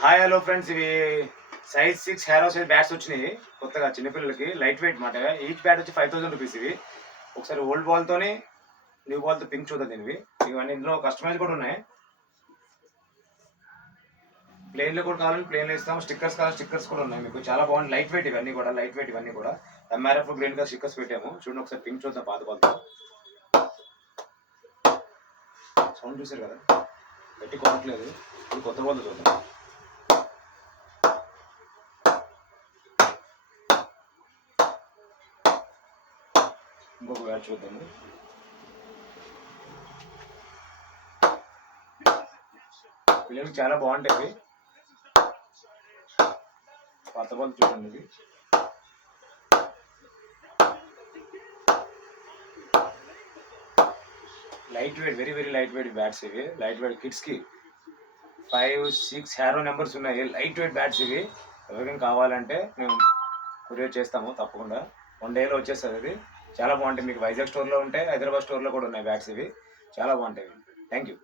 Hi hello friends, ఇవి size 6 హ్యారో size bats వచ్చినాయి కొత్తగా చిన్నపిల్లలకి. లైట్ వెయిట్ మాట. ఈచ్ బ్యాట్ వచ్చి 5000 రూపీస్. ఇవి ఒకసారి ఓల్డ్ బాల్తోని న్యూ బాల్తో పింక్ చూద్దాం. దీనివి ఇవన్నీ ఇందులో కస్టమైజ్ కూడా ఉన్నాయి. ప్లేన్లో కూడా కావాలంటే ప్లేన్లో ఇస్తాం. స్టిక్కర్స్ కావాలి, స్టిక్కర్స్ కూడా ఉన్నాయి మీకు. చాలా బాగుంది. లైట్ వెయిట్ ఇవన్నీ కూడా, లైట్ వెయిట్ ఇవన్నీ కూడా. ఎంఆర్ఎఫ్ గ్రీన్ కలర్ స్టిక్కర్స్ పెట్టాము. చూడండి ఒకసారి పింక్ చూద్దాం పాత బాల్తో. సౌండ్ చూసారు కదా, గట్టి కొనట్లేదు. ఇప్పుడు కొత్త బాల్తో చూద్దాం. ఇంకొక బ్యాట్ చూద్దాము. పిల్లలకి చాలా బాగుంటాయి. పాత బాల్ చూడండి. ఇది light weight, very very light weight bats. ఇవి లైట్ వెయిట్ కిడ్స్కి 5, 6 హ్యారో నెంబర్స్ ఉన్నాయి. లైట్ వెయిట్ బ్యాట్స్ ఇవి. ఎవరికైనా కావాలంటే మేము కొరియర్ చేస్తాము తప్పకుండా. 1 డేలో వచ్చేస్తుంది. ఇది చాలా బాగుంటాయి. మీకు వైజాగ్ స్టోర్లో ఉంటాయి, హైదరాబాద్ స్టోర్లో కూడా ఉన్నాయి బ్యాట్స్. ఇవి చాలా బాగుంటాయి. Thank you.